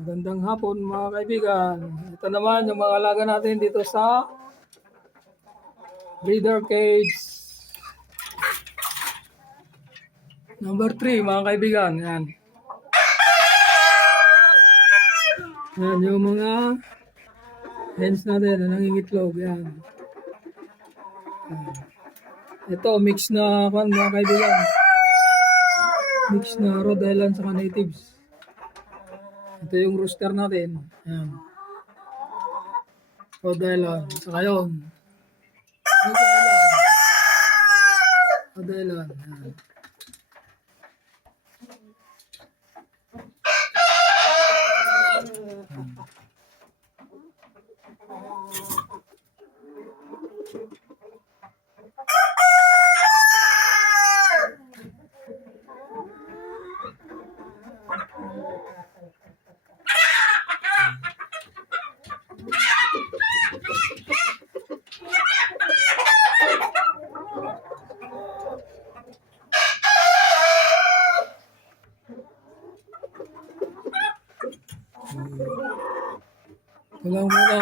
Magandang hapon mga kaibigan. Ito naman yung mga alaga natin dito sa breeder cage number 3 mga kaibigan. Yan. Yan yung mga hens natin na nangingitlog. Yan. Ito mix na mga kaibigan. Mix na Rhode Island sa natives. Ito yung rooster natin. Ayan. Rhode Island. Saka yun. Rhode Island. Rhode Island. Ayan. Walang muna.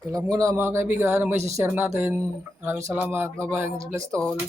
Ito lang muna mga kaibigan, may share natin. Maraming salamat. Bye-bye. God bless to all.